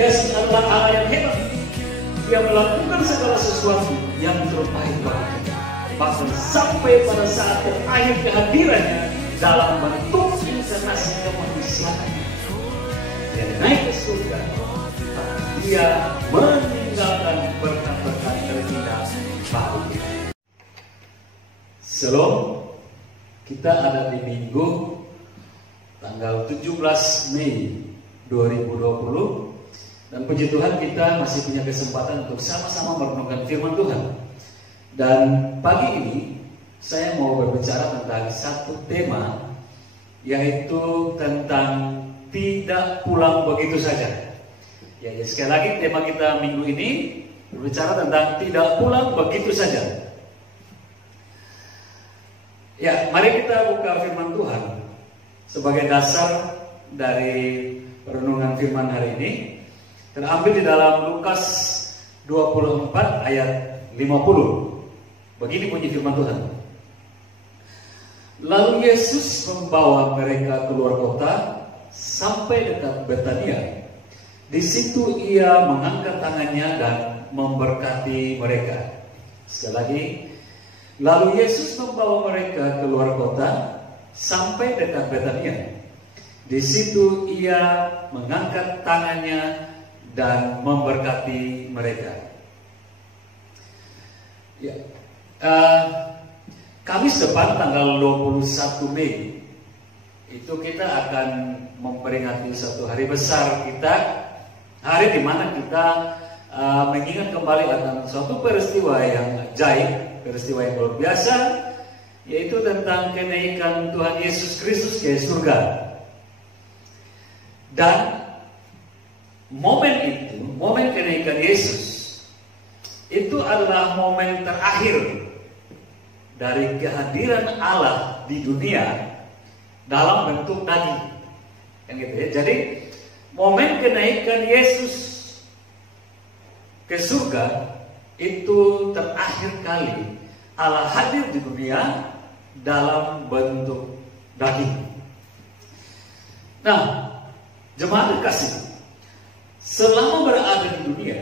Yesus adalah Allah yang hebat. Dia melakukan segala sesuatu yang terbaik bagi kita. Bahkan sampai pada saat terakhir kehadirannya dalam bentuk inkarnasi kemanusiaan. Dia naik ke surga, dia meninggalkan berkat-berkat terindah bagi kita. Shalom, kita ada di Minggu tanggal 17 Mei 2020. Dan puji Tuhan kita masih punya kesempatan untuk sama-sama merenungkan firman Tuhan. Dan pagi ini saya mau berbicara tentang satu tema, yaitu tentang tidak pulang begitu saja. Ya, sekali lagi tema kita minggu ini berbicara tentang tidak pulang begitu saja. Ya, mari kita buka firman Tuhan sebagai dasar dari renungan firman hari ini. Terambil di dalam Lukas 24 ayat 50. Begini bunyi firman Tuhan. Lalu Yesus membawa mereka keluar kota sampai dekat Betania. Di situ ia mengangkat tangannya dan memberkati mereka. Sekali lagi, lalu Yesus membawa mereka keluar kota sampai dekat Betania. Di situ ia mengangkat tangannya dan memberkati mereka. Ya, Kamis depan tanggal 21 Mei itu kita akan memperingati satu hari besar kita, hari di mana kita mengingat kembali akan suatu peristiwa yang ajaib, peristiwa yang luar biasa, yaitu tentang kenaikan Tuhan Yesus Kristus ke surga. Dan momen itu, momen kenaikan Yesus, itu adalah momen terakhir dari kehadiran Allah di dunia dalam bentuk daging. Kan gitu ya. Jadi momen kenaikan Yesus ke surga itu terakhir kali Allah hadir di dunia dalam bentuk daging. Nah, jemaat kasih, selama berada di dunia,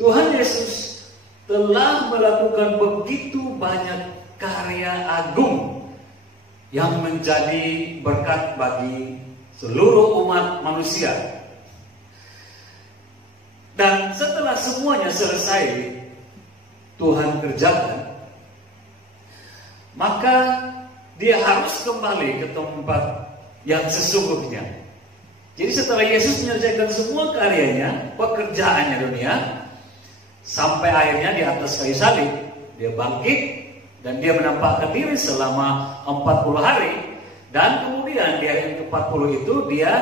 Tuhan Yesus telah melakukan begitu banyak karya agung yang menjadi berkat bagi seluruh umat manusia. Dan setelah semuanya selesai Tuhan kerjakan, maka dia harus kembali ke tempat yang sesungguhnya. Jadi setelah Yesus menyelesaikan semua karyanya, pekerjaannya dunia, sampai akhirnya di atas kayu salib, dia bangkit dan dia menampakkan diri selama 40 hari. Dan kemudian di hari ke-40 itu dia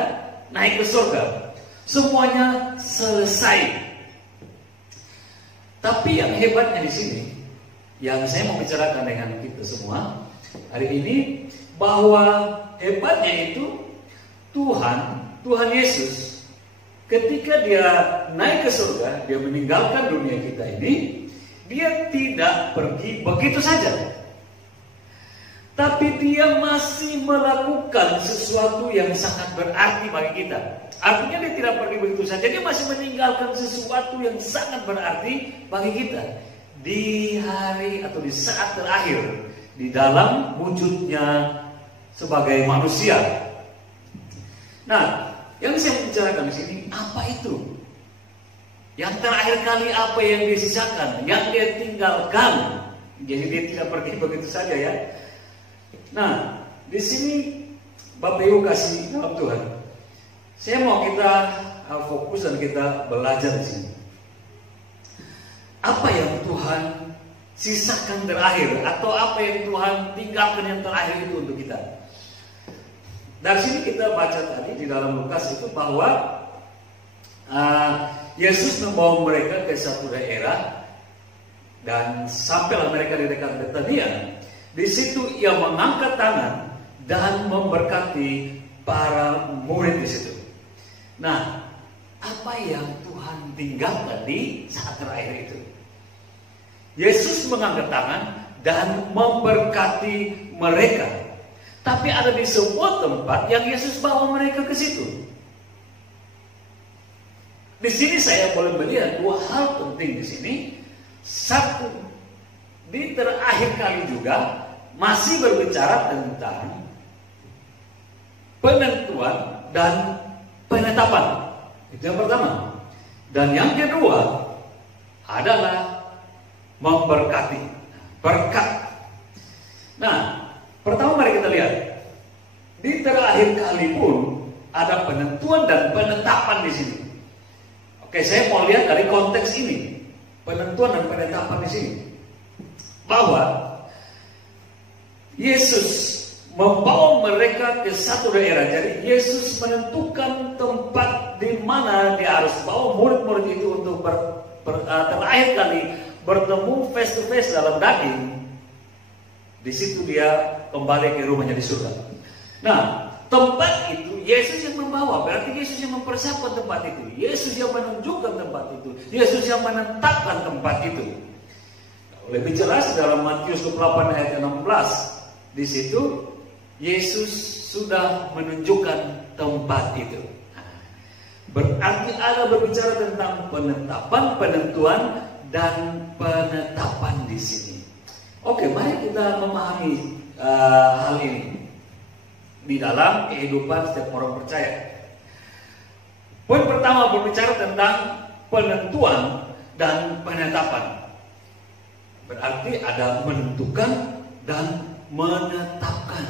naik ke surga. Semuanya selesai. Tapi yang hebatnya di sini, yang saya mau bicarakan dengan kita semua hari ini, bahwa hebatnya itu Tuhan Yesus ketika dia naik ke surga, dia meninggalkan dunia kita ini, dia tidak pergi begitu saja. Tapi dia masih melakukan sesuatu yang sangat berarti bagi kita. Artinya dia tidak pergi begitu saja, dia masih meninggalkan sesuatu yang sangat berarti bagi kita. Di hari atau di saat terakhir, di dalam wujudnya sebagai manusia. Nah, yang saya bicarakan di sini, apa itu? Yang terakhir kali apa yang dia sisakan, yang dia tinggalkan. Jadi dia tidak pergi begitu saja ya. Nah, di sini Bapak Ibu kasih dalam Tuhan, saya mau kita fokus dan kita belajar di sini. Apa yang Tuhan sisakan terakhir, atau apa yang Tuhan tinggalkan yang terakhir itu untuk kita? Dari sini kita baca tadi di dalam Lukas itu bahwa Yesus membawa mereka ke satu daerah dan sampailah mereka di dekat Betania. Di situ ia mengangkat tangan dan memberkati para murid di situ. Nah, apa yang Tuhan tinggalkan di saat terakhir itu? Yesus mengangkat tangan dan memberkati mereka. Tapi ada di sebuah tempat yang Yesus bawa mereka ke situ. Di sini saya boleh melihat dua hal penting di sini. Satu, di terakhir kali juga masih berbicara tentang penentuan dan penetapan. Itu yang pertama. Dan yang kedua adalah memberkati, berkat. Nah, pertama mari kita lihat. Di terakhir kali pun ada penentuan dan penetapan di sini. Oke, saya mau lihat dari konteks ini, penentuan dan penetapan di sini, bahwa Yesus membawa mereka ke satu daerah. Jadi Yesus menentukan tempat di mana dia harus bawa murid-murid itu untuk terakhir kali bertemu face to face dalam daging. Di situ dia kembali ke rumahnya di surga. Nah, tempat itu Yesus yang membawa, berarti Yesus yang mempersiapkan tempat itu, Yesus yang menunjukkan tempat itu, Yesus yang menetapkan tempat itu. Lebih jelas dalam Matius 28 ayat 16, di situ Yesus sudah menunjukkan tempat itu. Berarti ada berbicara tentang penetapan, penentuan, dan penetapan di sini. Oke, mari kita memahami hal ini di dalam kehidupan setiap orang percaya. Poin pertama berbicara tentang penentuan dan penetapan. Berarti ada menentukan dan menetapkan.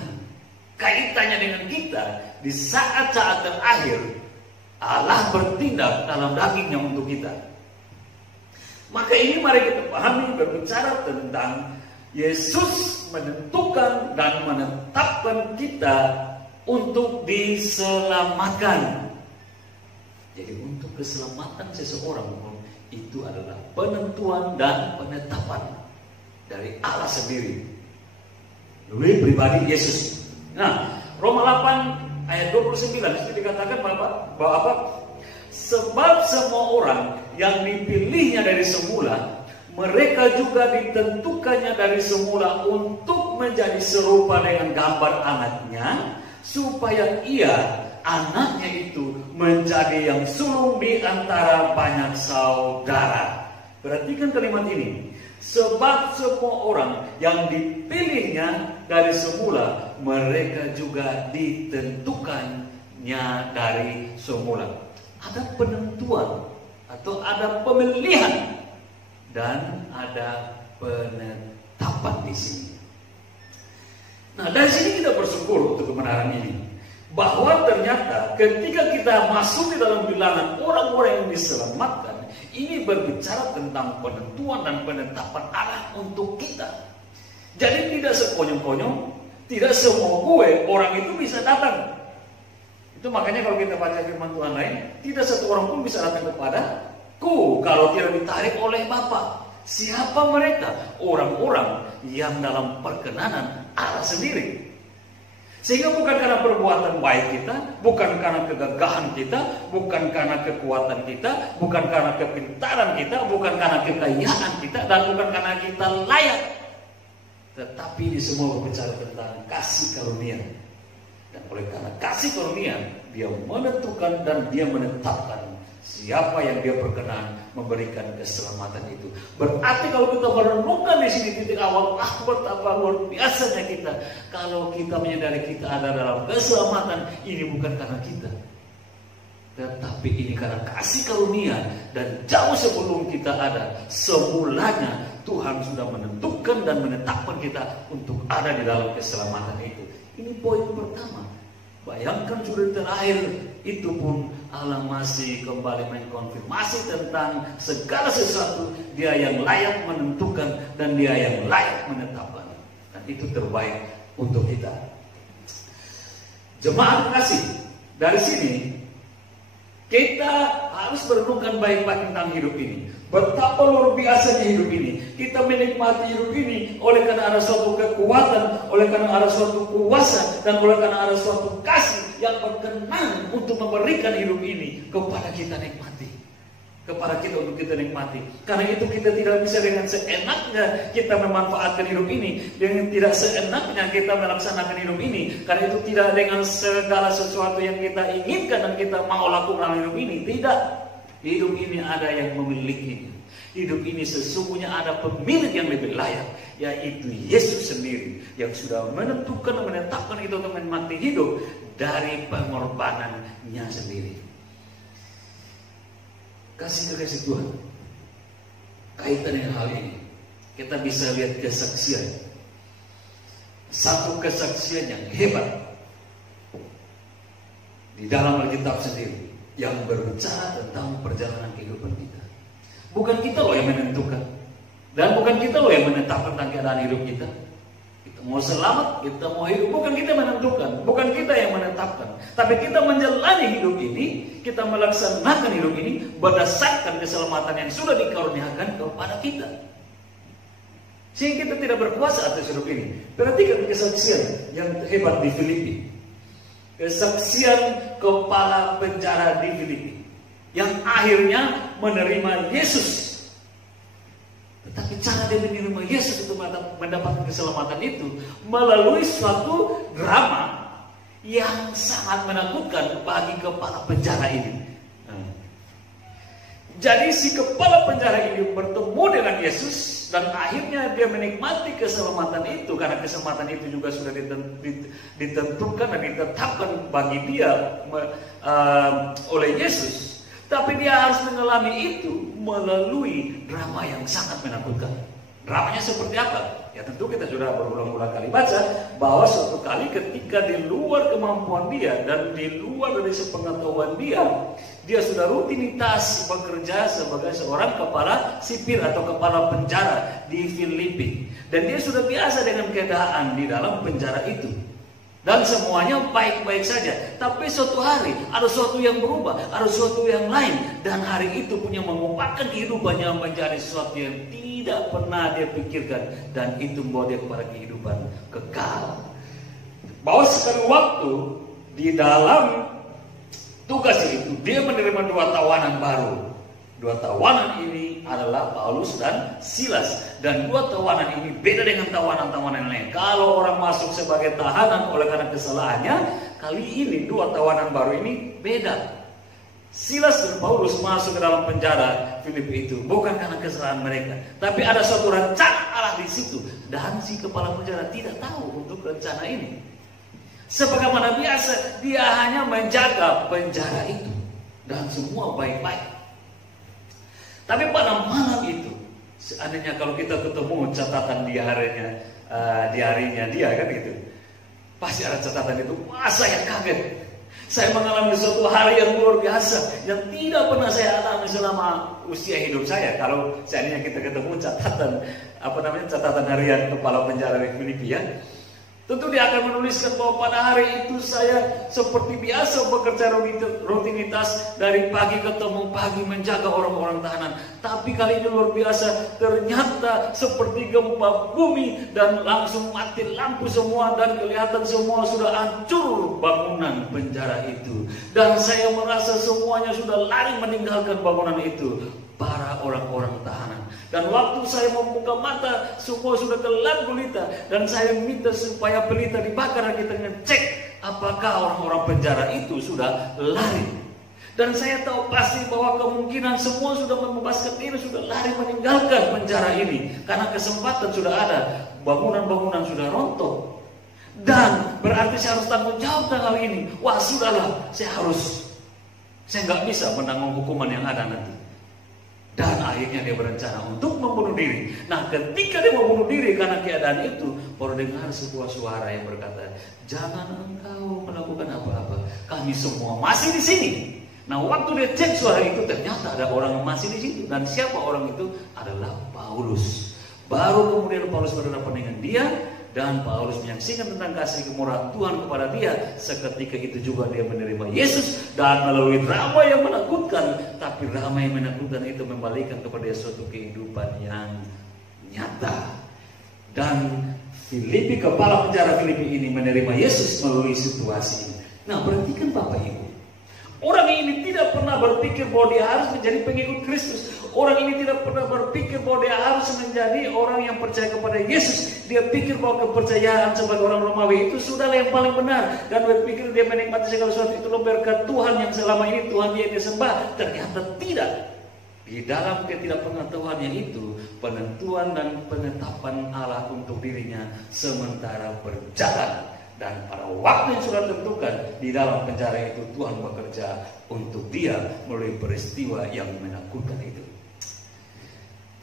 Kaitannya dengan kita di saat-saat terakhir Allah bertindak dalam dagingnya untuk kita. Maka ini mari kita pahami berbicara tentang Yesus menentukan dan menetapkan kita untuk diselamatkan. Jadi untuk keselamatan seseorang itu adalah penentuan dan penetapan dari Allah sendiri melalui pribadi Yesus. Nah, Roma 8 ayat 29 itu dikatakan bahwa apa? Sebab semua orang yang dipilihnya dari semula, mereka juga ditentukannya dari semula untuk menjadi serupa dengan gambar anaknya, supaya ia, anaknya itu, menjadi yang sulung di antara banyak saudara. Perhatikan kalimat ini. Sebab semua orang yang dipilihnya dari semula, mereka juga ditentukannya dari semula. Ada penentuan atau ada pemilihan dan ada penetapan di sini. Nah, dari sini kita bersyukur untuk kebenaran ini, bahwa ternyata ketika kita masuk di dalam bilangan orang-orang yang diselamatkan, ini berbicara tentang penentuan dan penetapan Allah untuk kita. Jadi tidak sekonyong-konyong, tidak semua orang itu bisa datang. Itu makanya kalau kita baca firman Tuhan lain, tidak satu orang pun bisa datang kepadaku kalau tidak ditarik oleh Bapa. Siapa mereka? Orang-orang yang dalam perkenanan Allah sendiri. Sehingga bukan karena perbuatan baik kita, bukan karena kegagahan kita, bukan karena kekuatan kita, bukan karena kepintaran kita, bukan karena kekayaan kita, dan bukan karena kita layak. Tetapi ini semua berbicara tentang kasih karunia. Dan oleh karena kasih karunia, dia menentukan dan dia menetapkan siapa yang dia berkenan memberikan keselamatan itu. Berarti kalau kita merenungkan di sini titik awal, betapa luar biasanya kita kalau kita menyadari kita ada dalam keselamatan. Ini bukan karena kita, tetapi ini karena kasih karunia. Dan jauh sebelum kita ada, semulanya Tuhan sudah menentukan dan menetapkan kita untuk ada di dalam keselamatan itu. Ini poin pertama. Bayangkan sudah terakhir itu pun Allah masih kembali mengkonfirmasi tentang segala sesuatu. Dia yang layak menentukan dan dia yang layak menetapkan. Dan itu terbaik untuk kita. Jemaat kasih, dari sini kita harus merenungkan baik-baik tentang hidup ini. Betapa luar biasanya hidup ini. Kita menikmati hidup ini oleh karena ada suatu kekuatan, oleh karena ada suatu kuasa, dan oleh karena ada suatu kasih yang berkenan untuk memberikan hidup ini kepada kita nikmati. Kepada kita untuk kita nikmati. Karena itu kita tidak bisa dengan seenaknya kita memanfaatkan hidup ini, dengan tidak seenaknya kita melaksanakan hidup ini. Karena itu tidak dengan segala sesuatu yang kita inginkan dan kita mau lakukan hidup ini. Tidak. Hidup ini ada yang memilikinya. Hidup ini sesungguhnya ada pemilik yang lebih layak, yaitu Yesus sendiri, yang sudah menentukan dan menetapkan itu untuk menikmati hidup dari pengorbanannya sendiri. Kasih Tuhan, kaitan dengan hal ini, kita bisa lihat kesaksian. Satu kesaksian yang hebat di dalam Alkitab sendiri, yang berbicara tentang perjalanan kehidupan kita. Bukan kita loh yang menentukan, dan bukan kita loh yang menetapkan tentang keadaan hidup kita. Kita mau selamat, kita mau hidup, bukan kita menentukan, bukan kita yang menetapkan. Tapi kita menjalani hidup ini, kita melaksanakan hidup ini berdasarkan keselamatan yang sudah dikaruniakan kepada kita. Sehingga kita tidak berkuasa atas hidup ini. Perhatikan kesaksian yang hebat di Filipi. Kesaksian kepala penjara di Filipi, yang akhirnya menerima Yesus. Tetapi cara dia menerima Yesus untuk mendapatkan keselamatan itu melalui suatu drama yang sangat menakutkan bagi kepala penjara ini. Jadi si kepala penjara ini bertemu dengan Yesus, dan akhirnya dia menikmati keselamatan itu, karena keselamatan itu juga sudah ditentukan dan ditetapkan bagi dia oleh Yesus. Tapi dia harus mengalami itu melalui drama yang sangat menakutkan. Dramanya seperti apa? Ya tentu kita sudah berulang-ulang kali baca bahwa suatu kali ketika di luar kemampuan dia dan di luar dari sepengetahuan dia sudah rutinitas bekerja sebagai seorang kepala sipir atau kepala penjara di Filipi. Dan dia sudah biasa dengan keadaan di dalam penjara itu. Dan semuanya baik-baik saja. Tapi suatu hari ada sesuatu yang berubah, ada sesuatu yang lain. Dan hari itu punya mengubahkan kehidupannya menjadi sesuatu yang tidak pernah dia pikirkan. Dan itu membawa dia kepada kehidupan kekal. Bahwa sekali waktu di dalam tugas itu dia menerima 2 tawanan baru. 2 tawanan ini adalah Paulus dan Silas. Dan 2 tawanan ini beda dengan tawanan-tawanan lain. Kalau orang masuk sebagai tahanan oleh karena kesalahannya, kali ini 2 tawanan baru ini beda. Silas dan Paulus masuk ke dalam penjara Filipi itu bukan karena kesalahan mereka, tapi ada suatu rencana Allah di situ. Dan si kepala penjara tidak tahu untuk rencana ini. Sebagaimana biasa, dia hanya menjaga penjara itu dan semua baik-baik. Tapi pada malam itu, seandainya kalau kita ketemu catatan diarinya dia kan gitu, pasti ada catatan itu. Wah, saya kaget. Saya mengalami suatu hari yang luar biasa yang tidak pernah saya alami selama usia hidup saya. Kalau seandainya kita ketemu catatan harian kepala penjara di Filipi, ya, tentu dia akan menuliskan bahwa pada hari itu saya seperti biasa bekerja rutinitas dari pagi ketemu pagi menjaga orang-orang tahanan. Tapi kali ini luar biasa, ternyata seperti gempa bumi dan langsung mati lampu semua dan kelihatan semua sudah hancur bangunan penjara itu. Dan saya merasa semuanya sudah lari meninggalkan bangunan itu, para orang-orang tahanan. Dan waktu saya membuka mata, semua sudah gelap gulita. Dan saya minta supaya pelita dibakar dan kita ngecek apakah orang-orang penjara itu sudah lari. Dan saya tahu pasti bahwa kemungkinan semua sudah membebaskan diri, sudah lari meninggalkan penjara ini. Karena kesempatan sudah ada, bangunan-bangunan sudah rontok. Dan berarti saya harus tanggung jawab dengan hal ini. Wah, sudahlah, saya nggak bisa menanggung hukuman yang ada nanti. Dan akhirnya dia berencana untuk membunuh diri. Nah, ketika dia mau bunuh diri karena keadaan itu, baru dengar sebuah suara yang berkata, "Jangan engkau melakukan apa-apa. Kami semua masih di sini." Nah, waktu dia cek suara itu, ternyata ada orang yang masih di situ. Dan siapa orang itu? Adalah Paulus. Baru kemudian Paulus berhadapan dengan dia, dan Paulus menyaksikan tentang kasih kemurahan Tuhan kepada dia. Seketika itu juga dia menerima Yesus, dan melalui drama yang menakutkan, tapi drama yang menakutkan itu membalikan kepada dia suatu kehidupan yang nyata. Dan Filipi, kepala penjara Filipi ini menerima Yesus melalui situasi ini. Nah, perhatikan Bapak Ibu, Orang ini tidak pernah berpikir bahwa dia harus menjadi pengikut Kristus. Orang ini tidak pernah berpikir bahwa dia harus menjadi orang yang percaya kepada Yesus. Dia pikir bahwa kepercayaan sebagai orang Romawi itu sudahlah yang paling benar. Dan berpikir dia menikmati segala sesuatu itu berkat Tuhan yang selama ini Tuhan dia disembah. Ternyata tidak. Di dalam ketidakpengetahuannya itu, penentuan dan penetapan Allah untuk dirinya sementara berjalan. Dan pada waktu yang sudah tentukan, di dalam penjara itu Tuhan bekerja untuk dia melalui peristiwa yang menakutkan itu.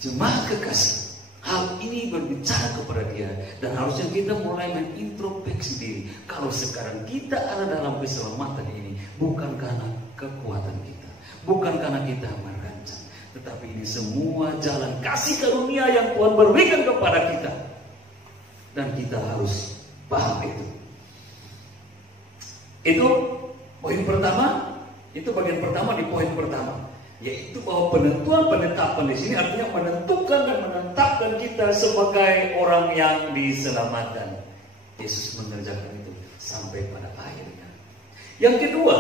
Jemaat kekasih, hal ini berbicara kepada dia. Dan harusnya kita mulai mengintrospeksi diri. Kalau sekarang kita ada dalam keselamatan ini, bukan karena kekuatan kita, bukan karena kita merancang, tetapi ini semua jalan kasih karunia yang Tuhan berikan kepada kita. Dan kita harus paham itu. Itu poin pertama, itu bagian pertama di poin pertama, yaitu bahwa penentuan penetapan di sini artinya menentukan dan menetapkan kita sebagai orang yang diselamatkan. Yesus mengerjakan itu sampai pada akhirnya. Yang kedua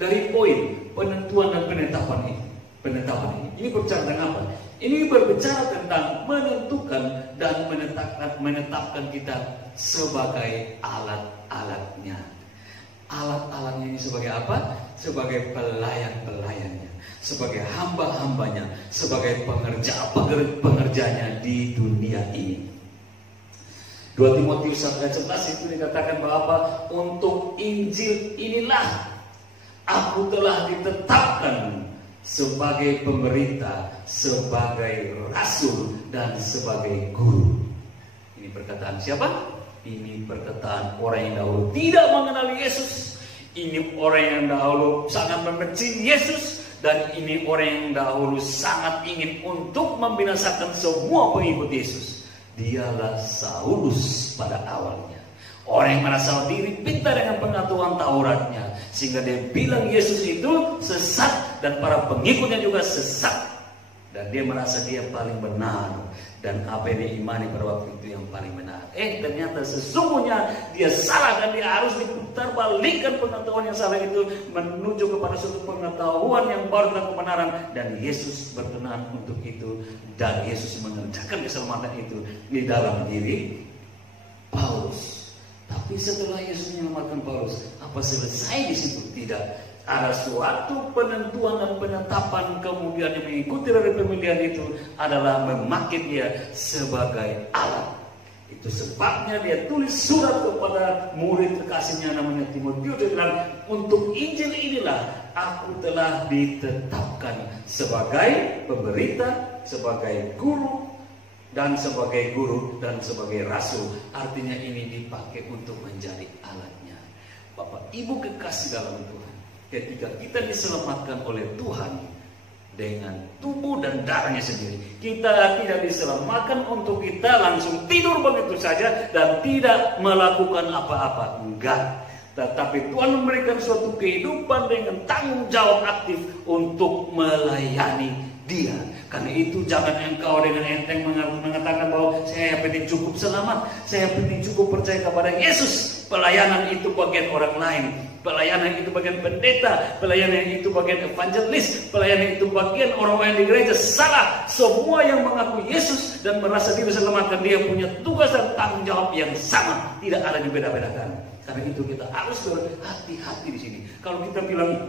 dari poin penentuan dan penetapan ini berbicara tentang apa? Ini berbicara tentang menentukan dan menetapkan kita sebagai alat-alatnya. Alat-alatnya ini sebagai apa? Sebagai pelayan-pelayannya, sebagai hamba-hambanya, sebagai pengerjanya di dunia ini. 2 Timotius 1 ayat 11 itu dikatakan bahwa apa? Untuk Injil inilah aku telah ditetapkan sebagai pemberita, sebagai rasul, dan sebagai guru. Ini perkataan siapa? Ini perkataan orang yang dahulu tidak mengenali Yesus. Ini orang yang dahulu sangat membenci Yesus. Dan ini orang yang dahulu sangat ingin untuk membinasakan semua pengikut Yesus. Dialah Saulus pada awalnya. Orang yang merasa diri pintar dengan pengetahuan Tauratnya, sehingga dia bilang Yesus itu sesat dan para pengikutnya juga sesat. Dan dia merasa dia paling benar. Dan apa yang dia imani pada waktu itu yang paling benar. Ternyata sesungguhnya dia salah. Dan dia harus diputar balikkan pengetahuan yang salah itu menuju kepada suatu pengetahuan yang baru tentang kebenaran. Dan Yesus berkenan untuk itu. Dan Yesus mengerjakan keselamatan itu di dalam diri Paulus. Tapi setelah Yesus menyelamatkan Paulus, apa selesai di situ? Tidak. Ada suatu penentuan dan penetapan kemudian yang mengikuti dari pemilihan itu adalah memakai dia sebagai alat. Itu sebabnya dia tulis surat kepada murid kekasihnya namanya Timotius. Dia bilang, untuk Injil inilah aku telah ditetapkan sebagai pemberita, sebagai guru, dan sebagai rasul. Artinya ini dipakai untuk menjadi alatnya. Bapak Ibu kekasih dalam Tuhan, ketika kita diselamatkan oleh Tuhan dengan tubuh dan darahnya sendiri, kita tidak diselamatkan untuk kita langsung tidur begitu saja dan tidak melakukan apa-apa. Enggak. Tetapi Tuhan memberikan suatu kehidupan dengan tanggung jawab aktif untuk melayani Dia. Karena itu jangan engkau dengan enteng mengatakan bahwa saya penting cukup selamat, saya penting cukup percaya kepada Yesus. Pelayanan itu bagian orang lain, pelayanan itu bagian pendeta, pelayanan itu bagian evangelis, pelayanan itu bagian orang-orang di gereja. Salah. Semua yang mengaku Yesus dan merasa diri diselamatkan, dia punya tugas dan tanggung jawab yang sama, tidak ada dibeda-bedakan. Karena itu kita harus berhati-hati di sini. Kalau kita bilang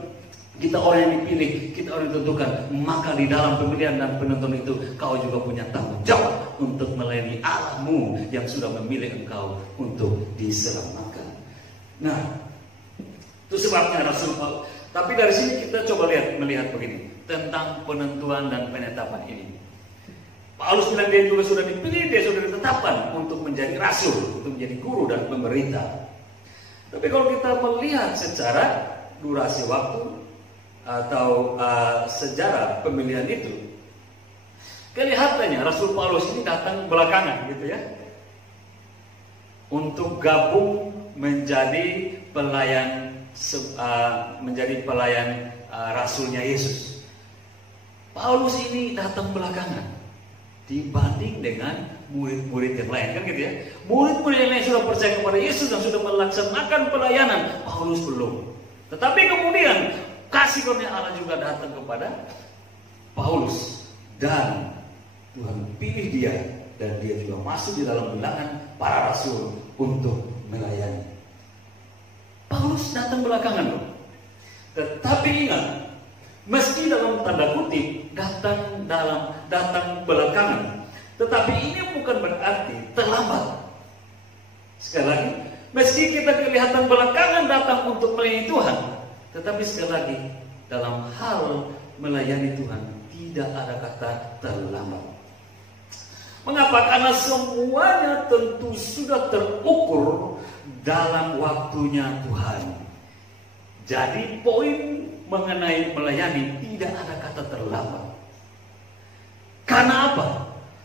kita orang yang dipilih, kita orang yang ditentukan, maka di dalam pemilihan dan penentuan itu kau juga punya tanggung jawab untuk melayani Allahmu yang sudah memilih engkau untuk diselamatkan. Nah, itu sebabnya Rasul Paulus. Tapi dari sini kita coba melihat begini tentang penentuan dan penetapan ini. Paulus bilang dia juga sudah dipilih, dia sudah ditetapkan untuk menjadi rasul, untuk menjadi guru dan pemberita. Tapi kalau kita melihat secara durasi waktu atau sejarah pemilihan itu, kelihatannya Rasul Paulus ini datang belakangan gitu ya, untuk gabung menjadi pelayan rasulnya Yesus. Paulus ini datang belakangan dibanding dengan murid-murid yang lain, kan gitu ya. Murid-murid yang lain sudah percaya kepada Yesus dan sudah melaksanakan pelayanan, Paulus belum. Tetapi kemudian kasih karunia Allah juga datang kepada Paulus, dan Tuhan pilih dia, dan dia juga masuk di dalam bilangan para rasul untuk melayani. Paulus datang belakangan loh. Tetapi ingat, meski dalam tanda kutip datang belakangan, tetapi ini bukan berarti terlambat. Sekali lagi, meski kita kelihatan belakangan datang untuk melayani Tuhan, tetapi sekali lagi, dalam hal melayani Tuhan tidak ada kata terlambat. Mengapa? Karena semuanya tentu sudah terukur dalam waktunya Tuhan. Jadi poin mengenai melayani tidak ada kata terlambat. Karena apa?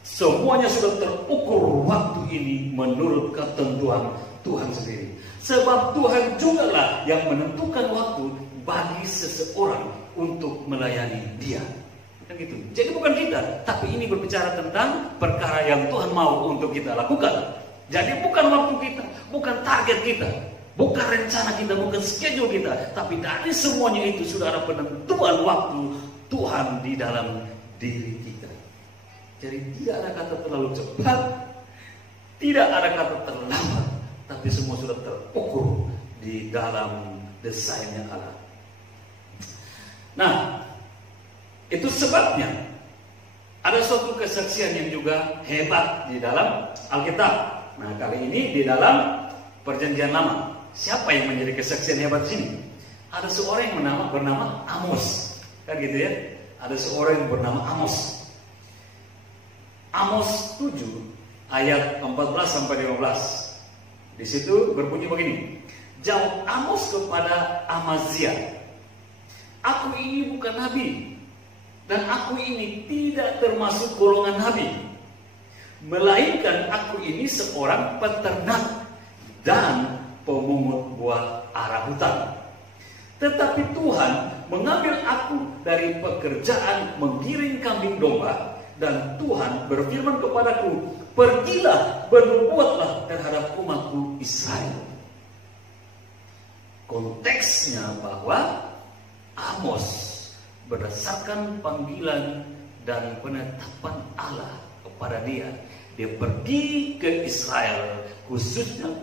Semuanya sudah terukur waktu ini menurut ketentuan Tuhan sendiri. Sebab Tuhan jugalah yang menentukan waktu bagi seseorang untuk melayani Dia. Kan gitu. Jadi bukan kita, tapi ini berbicara tentang perkara yang Tuhan mau untuk kita lakukan. Jadi bukan waktu kita, bukan target kita, bukan rencana kita, bukan schedule kita, tapi dari semuanya itu sudah ada penentuan waktu Tuhan di dalam diri kita. Jadi tidak ada kata terlalu cepat, tidak ada kata terlambat, tapi semua sudah terukur di dalam desainnya Allah. Nah, itu sebabnya ada suatu kesaksian yang juga hebat di dalam Alkitab. Nah, kali ini di dalam Perjanjian Lama. Siapa yang menjadi kesaksian hebat di sini? Ada seorang yang bernama Amos. Kan gitu ya? Ada seorang yang bernama Amos. Amos 7 ayat 14 sampai 15. Di situ berbunyi begini. Jawab Amos kepada Amazia, "Aku ini bukan nabi, dan aku ini tidak termasuk golongan nabi, melainkan aku ini seorang peternak dan pemungut buah ara hutan. Tetapi Tuhan mengambil aku dari pekerjaan menggiring kambing domba, dan Tuhan berfirman kepadaku, pergilah, bernubuatlah terhadap umatku Israel." Konteksnya bahwa Amos berdasarkan panggilan dan penetapan Allah kepada dia pergi ke Israel, khususnya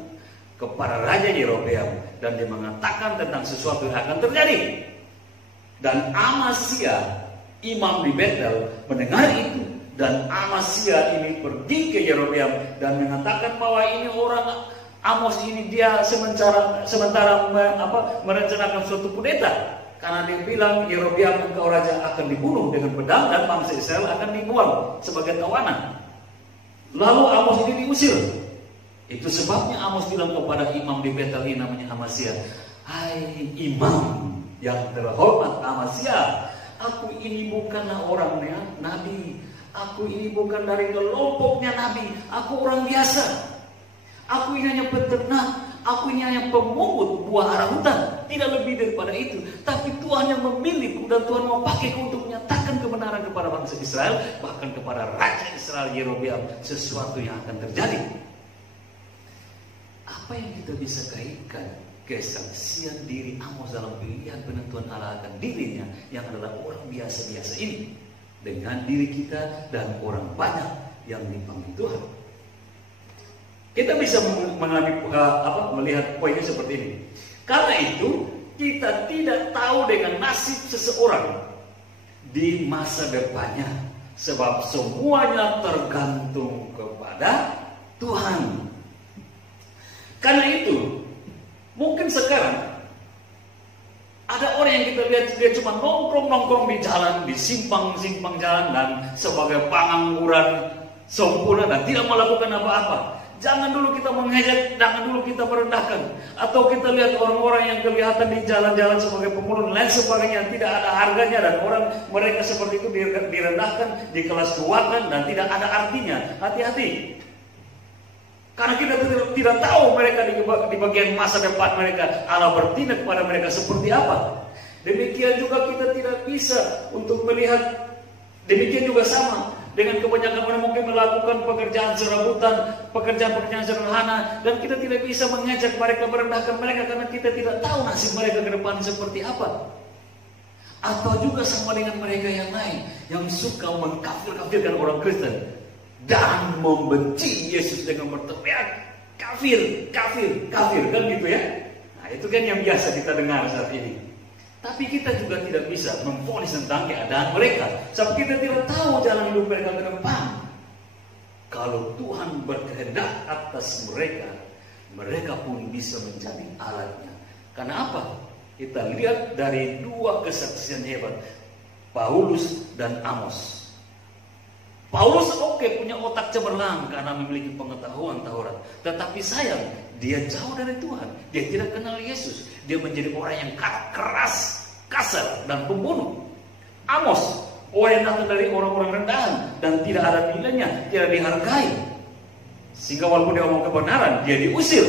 kepada Raja Yerobeam, dan dia mengatakan tentang sesuatu yang akan terjadi. Dan Amazia, imam di Betel, mendengar itu, dan Amazia ini pergi ke Yerobeam dan mengatakan bahwa ini orang Amos ini dia sementara merencanakan suatu kudeta. Karena dia bilang Yerobeam engkau raja akan dibunuh dengan pedang dan bangsa Israel akan dibuang sebagai tawanan. Lalu Amos ini diusir. Itu sebabnya Amos bilang kepada imam di Betel ini namanya Amazia, "Hai imam yang terhormat Amazia, aku ini bukanlah orangnya nabi. Aku ini bukan dari kelompoknya nabi. Aku orang biasa. Aku ini hanya peternak. Aku ini hanya pemungut buah ara hutan. Tidak lebih daripada itu. Tapi Tuhan yang memilihku, dan Tuhan mau pakai untuk menyatakan kebenaran kepada bangsa Israel, bahkan kepada Raja Israel Yerobeam, sesuatu yang akan terjadi." Apa yang kita bisa kaitkan kesaksian diri Amos dalam pilihan penentuan Allah akan dirinya yang adalah orang biasa-biasa ini dengan diri kita dan orang banyak yang dipanggil Tuhan? Kita bisa melihat poinnya seperti ini. Karena itu kita tidak tahu dengan nasib seseorang di masa depannya, sebab semuanya tergantung kepada Tuhan. Karena itu mungkin sekarang ada orang yang kita lihat dia cuma nongkrong di jalan, di simpang-simpang jalan, dan sebagai pengangguran sempurna dan tidak melakukan apa-apa. Jangan dulu kita mengejek, jangan dulu kita merendahkan. Atau kita lihat orang-orang yang kelihatan di jalan-jalan sebagai pemulung lain sebagainya, tidak ada harganya, dan orang mereka seperti itu direndahkan, di kelas keuangan, dan tidak ada artinya. Hati-hati. Karena kita tidak tahu mereka di bagian masa depan mereka, Allah bertindak kepada mereka seperti apa. Demikian juga kita tidak bisa untuk melihat, demikian juga sama dengan kebanyakan orang mungkin melakukan pekerjaan serabutan, pekerjaan-pekerjaan sederhana, dan kita tidak bisa mengajak mereka, merendahkan mereka, karena kita tidak tahu nasib mereka ke depan seperti apa. Atau juga sama dengan mereka yang lain yang suka mengkafir-kafirkan orang Kristen dan membenci Yesus dengan berteriak kafir, kafir, kafir, kan gitu ya. Nah, itu kan yang biasa kita dengar saat ini. Tapi kita juga tidak bisa memvonis tentang keadaan mereka, sebab kita tidak tahu jalan hidup mereka ke depan. Kalau Tuhan berkehendak atas mereka, mereka pun bisa menjadi alatnya. Karena apa? Kita lihat dari dua kesaksian hebat, Paulus dan Amos. Paulus punya otak cemerlang karena memiliki pengetahuan Taurat. Tetapi sayang, dia jauh dari Tuhan. Dia tidak kenal Yesus. Dia menjadi orang yang keras, kasar, dan pembunuh. Amos, orang yang datang dari orang-orang rendahan dan tidak ada nilainya, tidak dihargai. Sehingga walaupun dia ngomong kebenaran, dia diusir.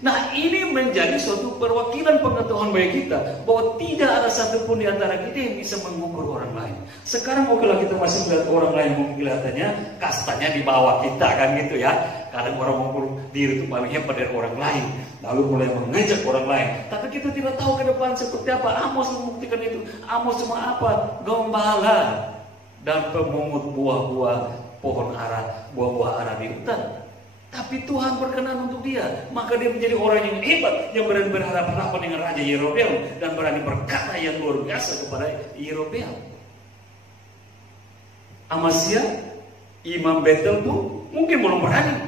Nah, ini menjadi suatu perwakilan pengetahuan bagi kita bahwa tidak ada satupun di antara kita yang bisa mengukur orang lain. Sekarang mungkinlah kita masih melihat orang lain mungkin kelihatannya kastanya di bawah kita, kan gitu ya. Kadang orang mengukur diri itu paling hebat dari orang lain, lalu mulai mengejek orang lain. Tapi kita tidak tahu ke depan seperti apa. Amos membuktikan itu. Amos cuma apa? Gembala dan pemungut buah-buah pohon ara, buah-buah ara di hutan. Tapi Tuhan berkenan untuk dia. Maka dia menjadi orang yang hebat, yang berani berhadapan dengan Raja Yerobeam dan berani berkata yang luar biasa kepada Yerobeam. Amasya, Imam Betel pun mungkin belum berani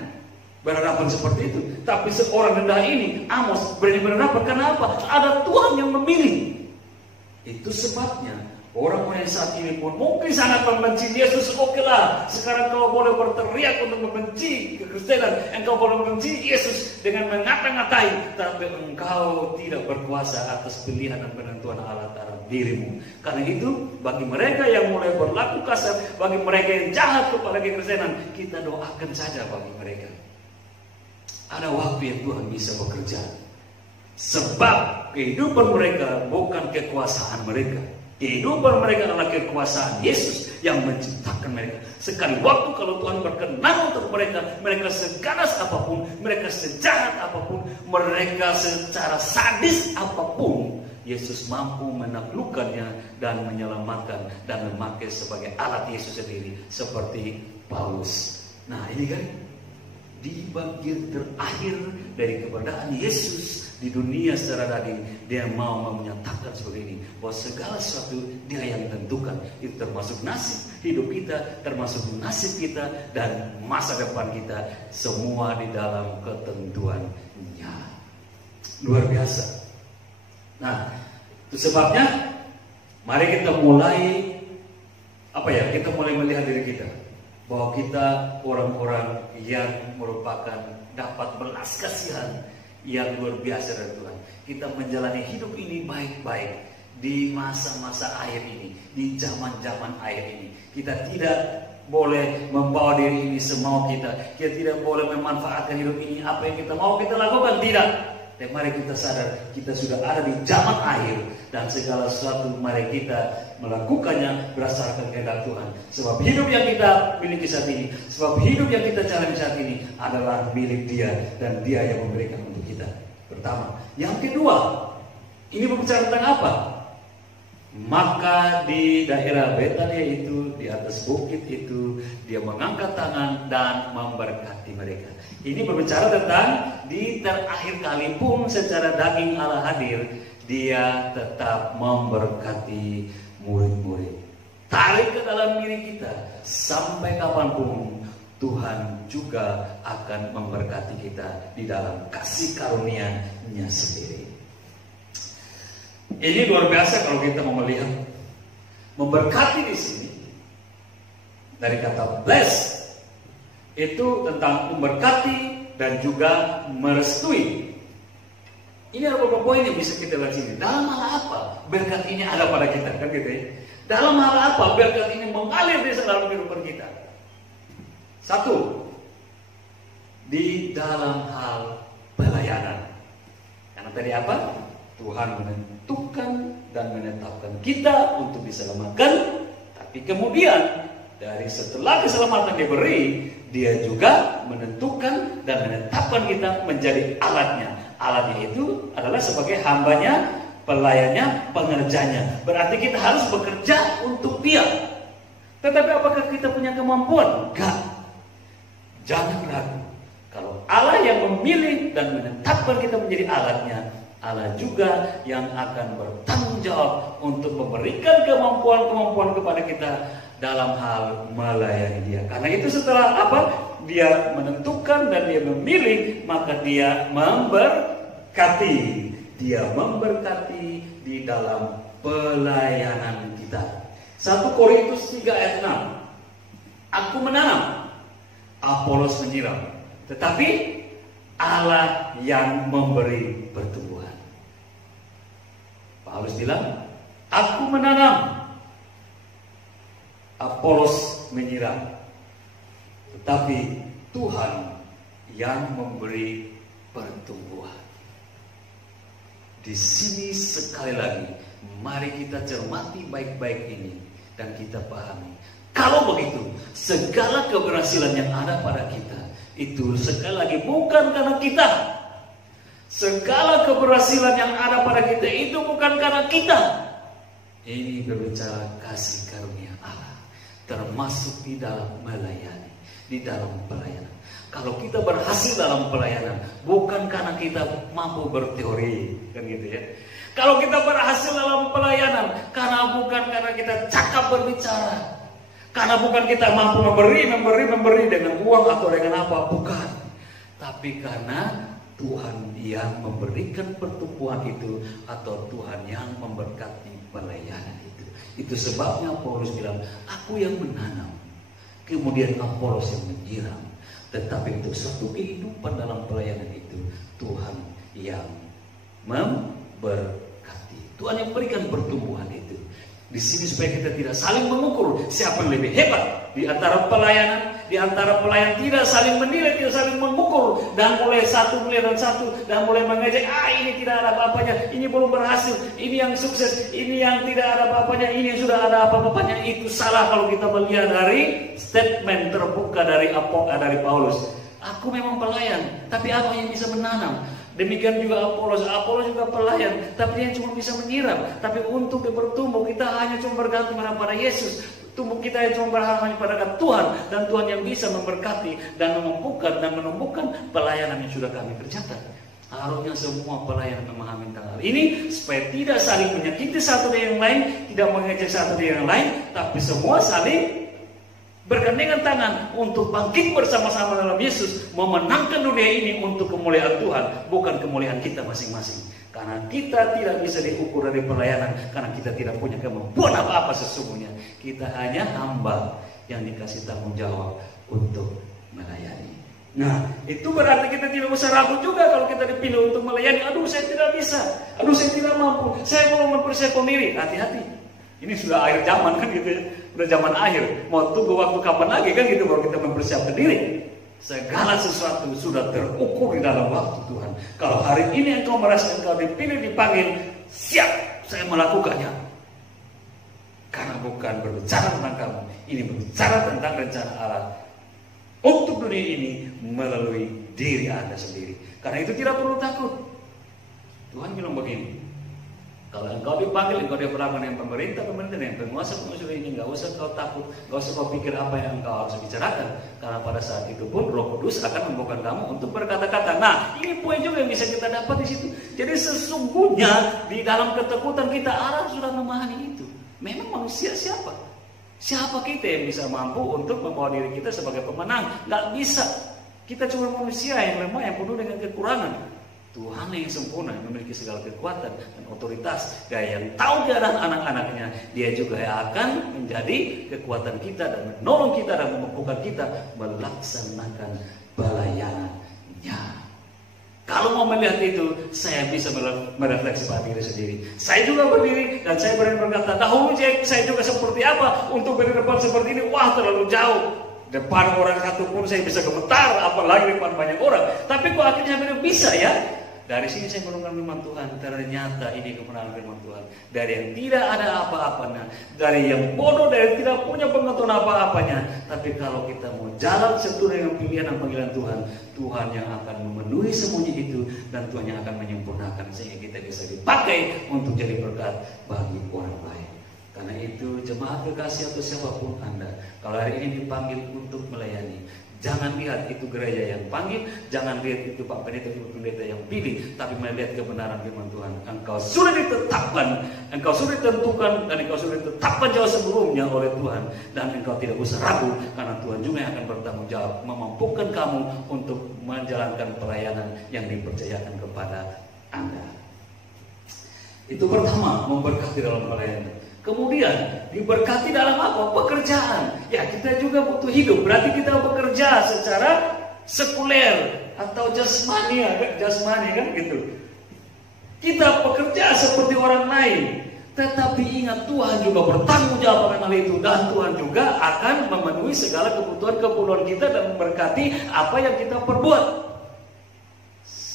berhadapan seperti itu. Tapi seorang rendah ini, Amos, berani berhadapan. Kenapa? Ada Tuhan yang memilih. Itu sebabnya orang-orang saat ini pun mungkin sangat membenci Yesus. Okelah, sekarang kau boleh berteriak untuk membenci kekristenan, engkau boleh membenci Yesus dengan mengata-ngatai, tapi engkau tidak berkuasa atas pilihan dan penentuan Allah terhadap dirimu. Karena itu, bagi mereka yang mulai berlaku kasar, bagi mereka yang jahat kepada kekristenan, kita doakan saja bagi mereka. Ada waktu yang Tuhan bisa bekerja, sebab kehidupan mereka bukan kekuasaan mereka. Kehidupan mereka adalah kekuasaan Yesus yang menciptakan mereka. Sekali waktu kalau Tuhan berkenan untuk mereka, mereka seganas apapun, mereka sejahat apapun, mereka secara sadis apapun, Yesus mampu menaklukkannya dan menyelamatkan dan memakai sebagai alat Yesus sendiri, seperti Paulus. Nah, ini kan di bagian terakhir dari keberadaan Yesus di dunia secara daging, dia mau menyatakan seperti ini, bahwa segala sesuatu dia yang tentukan. Itu termasuk nasib hidup kita, termasuk nasib kita dan masa depan kita, semua di dalam ketentuannya. Luar biasa. Nah, itu sebabnya mari kita mulai kita mulai melihat diri kita bahwa kita orang-orang yang merupakan dapat belas kasihan yang luar biasa dari Tuhan. Kita menjalani hidup ini baik-baik di masa-masa akhir ini, di zaman-zaman akhir ini. Kita tidak boleh membawa diri ini semau kita. Kita tidak boleh memanfaatkan hidup ini apa yang kita mau kita lakukan, tidak. Dan mari kita sadar kita sudah ada di zaman akhir dan segala sesuatu mari kita melakukannya berdasarkan kehendak Tuhan. Sebab hidup yang kita miliki saat ini, sebab hidup yang kita jalani saat ini adalah milik Dia dan Dia yang memberikan untuk kita. Pertama. Yang kedua, ini berbicara tentang apa? Maka di daerah Betania itu, di atas bukit itu, dia mengangkat tangan dan memberkati mereka. Ini berbicara tentang di terakhir kali pun secara daging Allah hadir, dia tetap memberkati murid-murid. Tarik ke dalam diri kita, sampai kapanpun Tuhan juga akan memberkati kita di dalam kasih karunia-Nya sendiri. Ini luar biasa kalau kita mau melihat. Memberkati di sini dari kata bless itu tentang memberkati dan juga merestui. Ini ada beberapa poin yang bisa kita lihat sini. Dalam hal apa berkat ini ada pada kita, kan gitu ya? Dalam hal apa berkat ini mengalir di dalam kehidupan kita? Satu, di dalam hal pelayanan. Karena tadi apa? Tuhan menentukan dan menetapkan kita untuk diselamatkan. Tapi kemudian dari setelah keselamatan diberi, Dia juga menentukan dan menetapkan kita menjadi alatnya. Alatnya itu adalah sebagai hambanya pelayannya, pengerjanya. Berarti kita harus bekerja untuk Dia. Tetapi apakah kita punya kemampuan? Enggak. Jangan ragu. Kalau Allah yang memilih dan menetapkan kita menjadi alatnya, Allah juga yang akan bertanggung jawab untuk memberikan kemampuan-kemampuan kepada kita dalam hal melayani Dia. Karena itu setelah apa? Dia menentukan dan Dia memilih, maka Dia memberkati. Dia memberkati di dalam pelayanan kita. 1 Korintus 3 ayat 6. Aku menanam, Apolos menyiram, tetapi Allah yang memberi pertumbuhan. Paulus bilang, aku menanam, Apolos menyiram, tetapi Tuhan yang memberi pertumbuhan. Di sini sekali lagi, mari kita cermati baik-baik ini dan kita pahami. Kalau begitu, segala keberhasilan yang ada pada kita itu sekali lagi bukan karena kita. Segala keberhasilan yang ada pada kita itu bukan karena kita. Ini berbicara kasih karunia Allah, termasuk di dalam melayani, di dalam pelayanan. Kalau kita berhasil dalam pelayanan, bukan karena kita mampu berteori, kan gitu ya. Kalau kita berhasil dalam pelayanan, bukan karena kita cakap berbicara, karena bukan kita mampu memberi dengan uang atau dengan apa, bukan. Tapi karena Tuhan yang memberikan pertumbuhan itu, atau Tuhan yang memberkati pelayanan itu. Itu sebabnya Paulus bilang, aku yang menanam, kemudian Apolos yang menyiram. Tetapi untuk satu kehidupan dalam pelayanan itu, Tuhan yang memberkati. Tuhan yang berikan pertumbuhan itu. Di sini supaya kita tidak saling mengukur siapa yang lebih hebat di antara pelayanan, di antara pelayan tidak saling menilai, tidak saling mengukur dan mulai satu dan mulai mengejek, ini tidak ada apa-apanya, ini belum berhasil, ini yang sukses, ini yang tidak ada apa-apanya, ini yang sudah ada apa-apanya. Itu salah kalau kita melihat dari statement terbuka dari Paulus. Aku memang pelayan, tapi aku yang bisa menanam. Demikian juga Apolos juga pelayan, tapi dia cuma bisa menyiram. Tapi untuk bertumbuh, kita hanya cuma bergantung pada Yesus. Tumbuh kita yang cuma berharap hanya pada Tuhan, dan Tuhan yang bisa memberkati dan menumbuhkan pelayanan yang sudah kami kerjakan. Harusnya semua pelayan memahami tentang hal ini, supaya tidak saling menyakiti satu dengan yang lain, tidak mengejek satu dengan yang lain, tapi semua saling bergandengan tangan untuk bangkit bersama-sama dalam Yesus, memenangkan dunia ini untuk kemuliaan Tuhan, bukan kemuliaan kita masing-masing. Karena kita tidak bisa diukur dari pelayanan, karena kita tidak punya kemampuan apa-apa sesungguhnya. Kita hanya hamba yang dikasih tanggung jawab untuk melayani. Nah, itu berarti kita tidak usah ragu juga kalau kita dipilih untuk melayani. Aduh, saya tidak bisa. Aduh, saya tidak mampu. Saya belum mempersiapkan diri. Hati-hati. Ini sudah akhir zaman kan gitu ya. Sudah zaman akhir. Mau tunggu waktu kapan lagi kan gitu baru kita mempersiapkan diri. Segala sesuatu sudah terukur di dalam waktu Tuhan. Kalau hari ini engkau merasa engkau dipilih, dipanggil, siap saya melakukannya. Karena bukan berbicara tentang kamu, ini berbicara tentang rencana Allah untuk dunia ini melalui diri Anda sendiri. Karena itu tidak perlu takut. Tuhan bilang begini, kalau engkau dipanggil, engkau diperlakukan yang pemerintah yang penguasa ini, nggak usah kau takut, nggak usah kau pikir apa yang engkau harus bicarakan. Karena pada saat itu pun Roh Kudus akan membuka kamu untuk berkata-kata. Nah, ini poin juga yang bisa kita dapat di situ. Jadi sesungguhnya di dalam ketakutan kita Allah sudah memahami itu. Memang manusia siapa? Siapa kita yang bisa mampu untuk membawa diri kita sebagai pemenang? Nggak bisa. Kita cuma manusia yang lemah, yang penuh dengan kekurangan. Tuhan yang sempurna, yang memiliki segala kekuatan dan otoritas. Dia yang tahu keadaan anak-anaknya, dia juga yang akan menjadi kekuatan kita dan menolong kita dan memampukan kita melaksanakan pelayanannya. Kalau mau melihat itu, saya bisa merefleksi pada diri sendiri. Saya juga berdiri dan saya berani berkata, dahulu saya juga seperti apa untuk berdiri depan seperti ini. Wah, terlalu jauh. Depan orang satu pun saya bisa gemetar, apalagi depan banyak orang. Tapi kok akhirnya saya bisa ya? Dari sini saya merenungkan firman Tuhan. Ternyata ini kemenangan firman Tuhan. Dari yang tidak ada apa-apanya, dari yang bodoh, dari yang tidak punya pengetahuan beruntung apa-apanya. Tapi kalau kita mau jalan sesuai dengan pilihan dan panggilan Tuhan, Tuhan yang akan memenuhi semuanya itu, dan Tuhan yang akan menyempurnakan sehingga kita bisa dipakai untuk jadi berkat bagi orang lain. Karena itu jemaat kekasih atau siapapun Anda, kalau hari ini dipanggil untuk melayani, jangan lihat itu gereja yang panggil, jangan lihat itu Pak Pendeta, Ibu Pendeta yang pilih, tapi melihat kebenaran firman Tuhan. Engkau sudah ditetapkan, engkau sudah ditentukan, dan engkau sudah ditetapkan jauh sebelumnya oleh Tuhan. Dan engkau tidak usah ragu, karena Tuhan juga yang akan bertanggung jawab, memampukan kamu untuk menjalankan pelayanan yang dipercayakan kepada Anda. Itu pertama, memberkati dalam pelayanan. Kemudian diberkati dalam apa? Pekerjaan. Ya, kita juga butuh hidup. Berarti kita bekerja secara sekuler atau jasmani kan gitu. Kita bekerja seperti orang lain. Tetapi ingat, Tuhan juga bertanggung jawab akan hal itu, dan Tuhan juga akan memenuhi segala kebutuhan kita dan memberkati apa yang kita perbuat.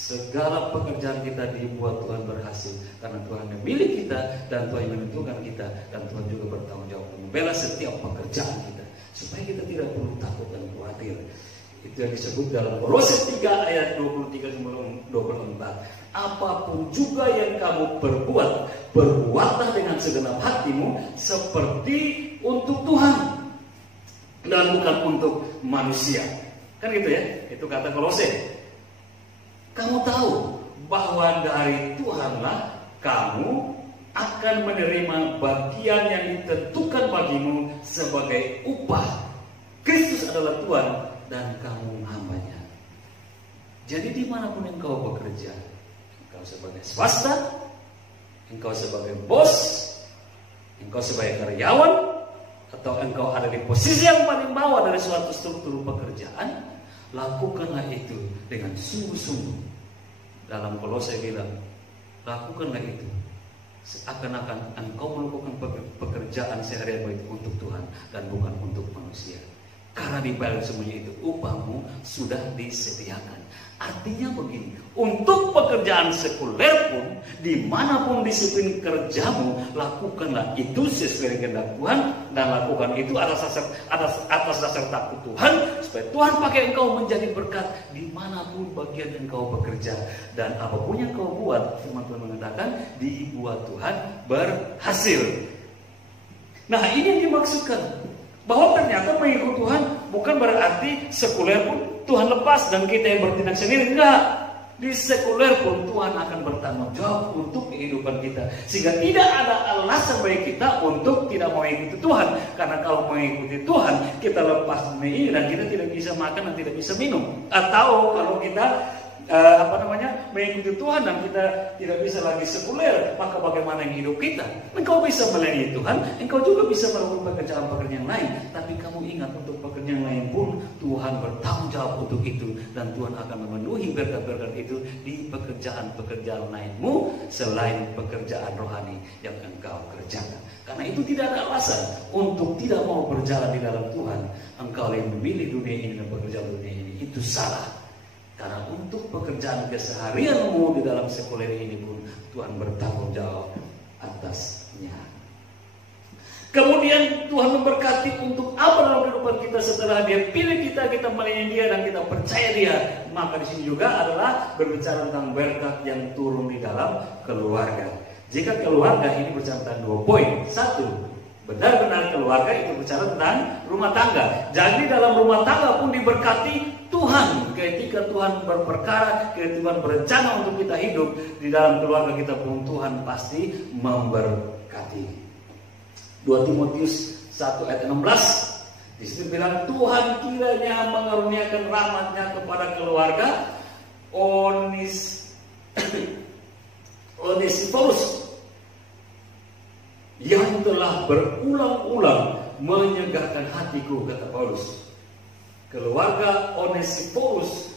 Segala pekerjaan kita dibuat Tuhan berhasil, karena Tuhan memilih kita dan Tuhan menentukan kita, dan Tuhan juga bertanggung jawab membela setiap pekerjaan kita, supaya kita tidak perlu takut dan khawatir. Itu yang disebut dalam Kolose 3 ayat 23-24. Apapun juga yang kamu perbuat, perbuatlah dengan segenap hatimu seperti untuk Tuhan dan bukan untuk manusia. Kan gitu ya, itu kata Kolose. Kamu tahu bahwa dari Tuhanlah kamu akan menerima bagian yang ditentukan bagimu sebagai upah. Kristus adalah Tuhan dan kamu hambanya. Jadi dimanapun engkau bekerja, engkau sebagai swasta, engkau sebagai bos, engkau sebagai karyawan, atau engkau ada di posisi yang paling bawah dari suatu struktur pekerjaan, lakukanlah itu dengan sungguh-sungguh. Dalam Kolose bilang, lakukanlah itu seakan-akan engkau melakukan pekerjaan sehari-hari itu untuk Tuhan dan bukan untuk manusia. Karena di balik semuanya itu upahmu sudah disediakan. Artinya begini, untuk pekerjaan sekuler pun, dimanapun disiplin kerjamu, lakukanlah itu sesuai dengan Tuhan, dan lakukan itu atas dasar takut Tuhan, supaya Tuhan pakai engkau menjadi berkat dimanapun bagian engkau bekerja. Dan apapun yang kau buat, firman Tuhan mengatakan, dibuat Tuhan berhasil. Nah, ini yang dimaksudkan, bahwa ternyata mengikut Tuhan bukan berarti sekuler pun Tuhan lepas dan kita yang bertindak sendiri. Enggak. Di sekuler pun Tuhan akan bertanggung jawab untuk kehidupan kita, sehingga tidak ada alasan bagi kita untuk tidak mau mengikuti Tuhan. Karena kalau mengikuti Tuhan, kita lepas ini dan kita tidak bisa makan dan tidak bisa minum. Atau kalau kita mengikuti Tuhan dan kita tidak bisa lagi sekuler, maka bagaimana yang hidup kita? Engkau bisa melayani Tuhan, engkau juga bisa melakukan pekerjaan-pekerjaan lain. Tapi kamu ingat, untuk pekerjaan lain pun Tuhan bertanggung jawab untuk itu, dan Tuhan akan memenuhi berkat-berkat itu di pekerjaan-pekerjaan lainmu selain pekerjaan rohani yang engkau kerjakan. Karena itu tidak ada alasan untuk tidak mau berjalan di dalam Tuhan. Engkau yang memilih dunia ini dan pekerjaan dunia ini, itu salah. Karena untuk pekerjaan keseharianmu di dalam sekuler ini pun Tuhan bertanggung jawab atasnya. Kemudian Tuhan memberkati untuk apa dalam kehidupan kita setelah Dia pilih kita, kita melayani Dia dan kita percaya Dia. Maka di sini juga adalah berbicara tentang berkat yang turun di dalam keluarga. Jika keluarga ini berbicara tentang 2 poin. 1, benar-benar keluarga itu bicara tentang rumah tangga. Jadi dalam rumah tangga pun diberkati Tuhan. Ketika Tuhan berperkara, ketika Tuhan berencana untuk kita hidup di dalam keluarga kita pun, Tuhan pasti memberkati. 2 Timotius 1 ayat 16 di situ bilang, Tuhan kiranya mengaruniakan rahmat-Nya kepada keluarga Onesiphorus yang telah berulang-ulang menyegarkan hatiku, kata Paulus. Keluarga Onesiphorus,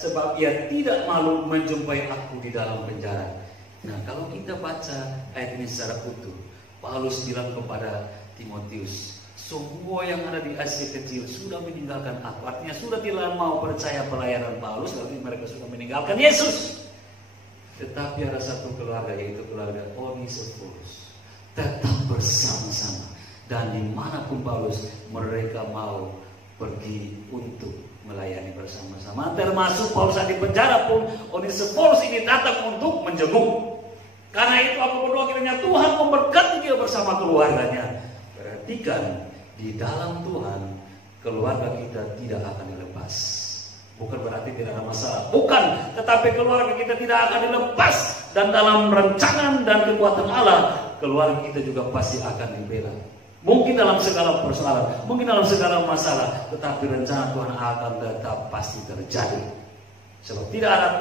sebab ia tidak malu menjumpai aku di dalam penjara. Nah, kalau kita baca ayat ini secara utuh, Paulus bilang kepada Timotius, semua yang ada di Asia Kecil sudah meninggalkan aku. Artinya sudah tidak mau percaya pelayanan Paulus, berarti mereka sudah meninggalkan Yesus. Tetapi ada satu keluarga, yaitu keluarga Onesiphorus, tetap bersama-sama. Dan dimanapun Paulus, mereka mau pergi untuk melayani bersama-sama. Termasuk Paulus di penjara pun, Onesiphorus ini datang untuk menjenguk. Karena itu aku berdoa kiranya Tuhan memberkati dia bersama keluarganya. Perhatikan, di dalam Tuhan keluarga kita tidak akan dilepas. Bukan berarti tidak ada masalah, bukan, tetapi keluarga kita tidak akan dilepas. Dan dalam rancangan dan kekuatan Allah, keluarga kita juga pasti akan dibela. Mungkin dalam segala persoalan, mungkin dalam segala masalah, tetapi rencana Tuhan akan tetap pasti terjadi. Sebab tidak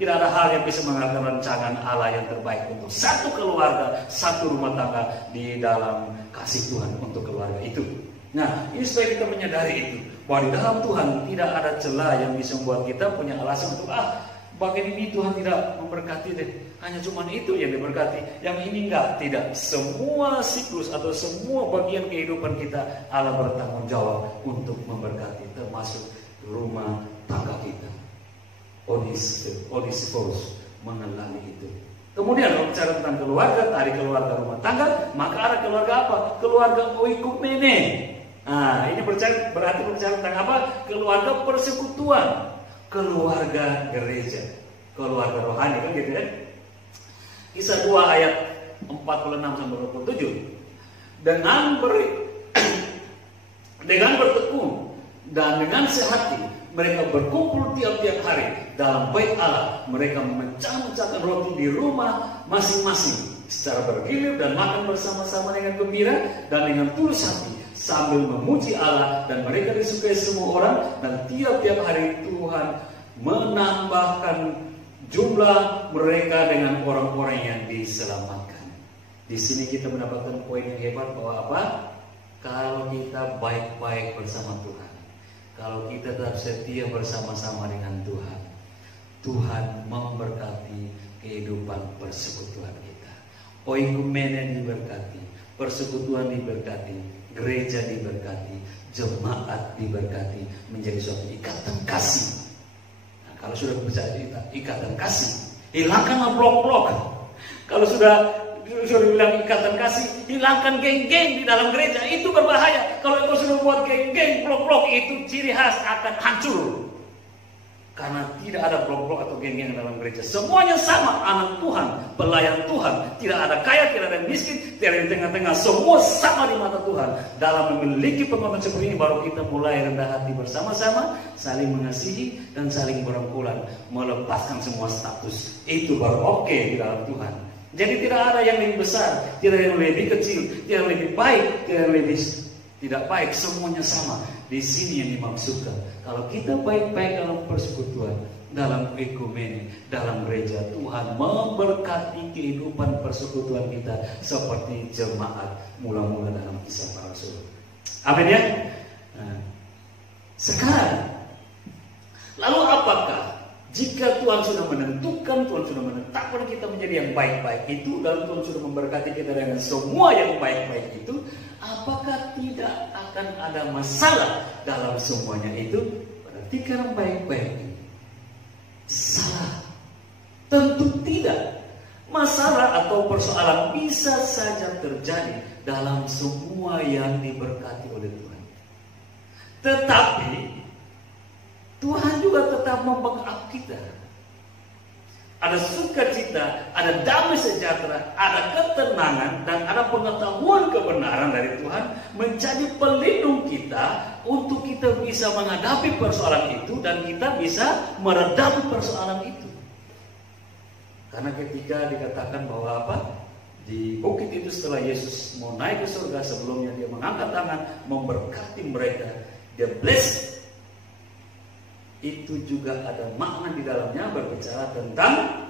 ada hal yang bisa menghalangi rancangan Allah yang terbaik untuk satu keluarga, satu rumah tangga di dalam kasih Tuhan untuk keluarga itu. Nah, ini supaya kita menyadari itu, bahwa di dalam Tuhan tidak ada celah yang bisa membuat kita punya alasan untuk bagian ini Tuhan tidak memberkati deh. Hanya cuma itu yang diberkati, yang ini enggak. Tidak, semua siklus atau semua bagian kehidupan kita Allah bertanggung jawab untuk memberkati, termasuk rumah tangga kita. Onesiphorus mengalami itu. Kemudian kalau bicara tentang keluarga, tadi keluarga rumah tangga, maka ada keluarga apa? Keluarga oikumene. Nah, ini berarti berbicara tentang apa? Keluarga persekutuan, keluarga gereja, keluarga rohani, kan gitu ya. Kisah 2 ayat 46-27. Dengan bertekun dan dengan sehati mereka berkumpul tiap-tiap hari dalam bait Allah. Mereka memecah-mecahkan roti di rumah masing-masing secara bergilir dan makan bersama-sama dengan gembira dan dengan tulus hati sambil memuji Allah, dan mereka disukai semua orang, dan tiap-tiap hari Tuhan menambahkan jumlah mereka dengan orang-orang yang diselamatkan. Di sini kita mendapatkan poin yang hebat bahwa apa? Kalau kita baik-baik bersama Tuhan, kalau kita tetap setia bersama-sama dengan Tuhan, Tuhan memberkati kehidupan persekutuan kita. Oikumene diberkati, persekutuan diberkati, gereja diberkati, jemaat diberkati, menjadi suatu ikatan kasih. Nah, kalau sudah bicara ikatan kasih, hilangkanlah blok-blok. Kalau sudah bilang ikatan kasih, hilangkan geng-geng di dalam gereja. Itu berbahaya. Kalau itu sudah buat geng-geng, blok-blok, itu ciri khas akan hancur. Karena tidak ada blok-blok atau geng-geng dalam gereja. Semuanya sama, anak Tuhan, pelayan Tuhan. Tidak ada kaya, tidak ada miskin, tidak ada di tengah-tengah. Semua sama di mata Tuhan. Dalam memiliki pengalaman seperti ini, baru kita mulai rendah hati bersama-sama, saling mengasihi dan saling berangkulan, melepaskan semua status. Itu baru oke di dalam Tuhan. Jadi tidak ada yang lebih besar, tidak ada yang lebih kecil, tidak lebih baik, tidak lebih tidak baik, semuanya sama. Di sini yang dimaksudkan. Kalau kita baik-baik dalam persekutuan, dalam ekumene, dalam gereja, Tuhan memberkati kehidupan persekutuan kita seperti jemaat mula-mula dalam Kisah Para Rasul. Amin ya. Nah, sekarang, lalu apakah jika Tuhan sudah menentukan, Tuhan sudah menetapkan kita menjadi yang baik-baik itu, dan Tuhan sudah memberkati kita dengan semua yang baik-baik itu, apakah tidak akan ada masalah dalam semuanya itu? Perhatikan baik-baik ini. Salah. Tentu tidak. Masalah atau persoalan bisa saja terjadi dalam semua yang diberkati oleh Tuhan. Tetapi Tuhan juga tetap membackup kita. Ada sukacita, ada damai sejahtera, ada ketenangan, dan ada pengetahuan kebenaran dari Tuhan menjadi pelindung kita untuk kita bisa menghadapi persoalan itu dan kita bisa meredapi persoalan itu. Karena ketika dikatakan bahwa apa? Di bukit itu setelah Yesus mau naik ke surga, sebelumnya dia mengangkat tangan memberkati mereka. Dia bless. Itu juga ada makna di dalamnya berbicara tentang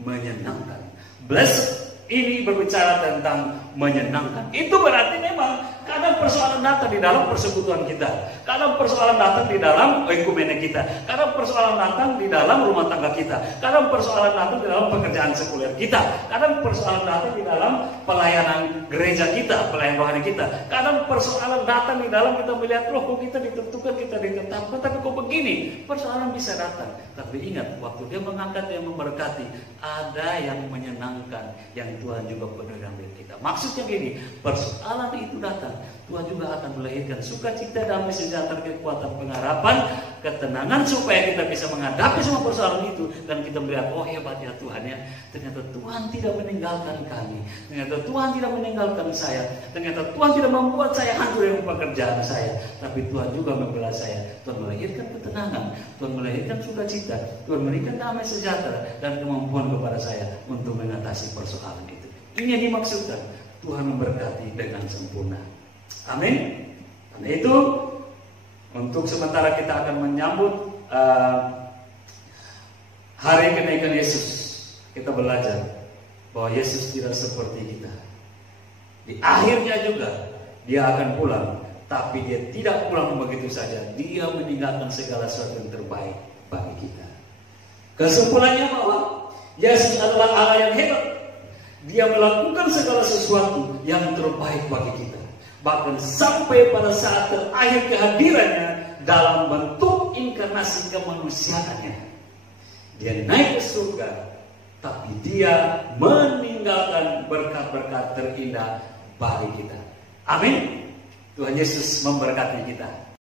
menyenangkan. Blessed ini berbicara tentang menyenangkan. Itu berarti memang kadang persoalan datang di dalam persekutuan kita, kadang persoalan datang di dalam ekumene kita, kadang persoalan datang di dalam rumah tangga kita, kadang persoalan datang di dalam pekerjaan sekuler kita, kadang persoalan datang di dalam pelayanan gereja kita, pelayanan rohani kita, kadang persoalan datang di dalam kita melihat loh kok kita ditentukan, kita ditetapkan, tapi kok begini. Persoalan bisa datang, tapi ingat waktu dia mengangkat, dia memberkati, ada yang menyenangkan, yang Tuhan juga peduli dengan kita. Maksudnya gini, persoalan itu datang, Tuhan juga akan melahirkan sukacita, damai sejahtera, kekuatan, pengharapan, ketenangan supaya kita bisa menghadapi semua persoalan itu dan kita melihat, oh hebat ya Tuhan ya. Ternyata Tuhan tidak meninggalkan kami. Ternyata Tuhan tidak meninggalkan saya. Ternyata Tuhan tidak membuat saya hancur dengan pekerjaan saya. Tapi Tuhan juga membela saya. Tuhan melahirkan ketenangan, Tuhan melahirkan sukacita, Tuhan memberikan damai sejahtera dan kemampuan kepada saya untuk mengatasi persoalan itu. Ini yang dimaksudkan Tuhan memberkati dengan sempurna. Amin. Karena itu untuk sementara kita akan menyambut hari kenaikan Yesus. Kita belajar bahwa Yesus tidak seperti kita. Di akhirnya juga dia akan pulang, tapi dia tidak pulang begitu saja. Dia meninggalkan segala sesuatu yang terbaik bagi kita. Kesimpulannya bahwa Yesus adalah Allah yang hebat. Dia melakukan segala sesuatu yang terbaik bagi kita. Bahkan sampai pada saat terakhir kehadirannya dalam bentuk inkarnasi kemanusiaannya. Dia naik ke surga, tapi dia meninggalkan berkat-berkat terindah bagi kita. Amin. Tuhan Yesus memberkati kita.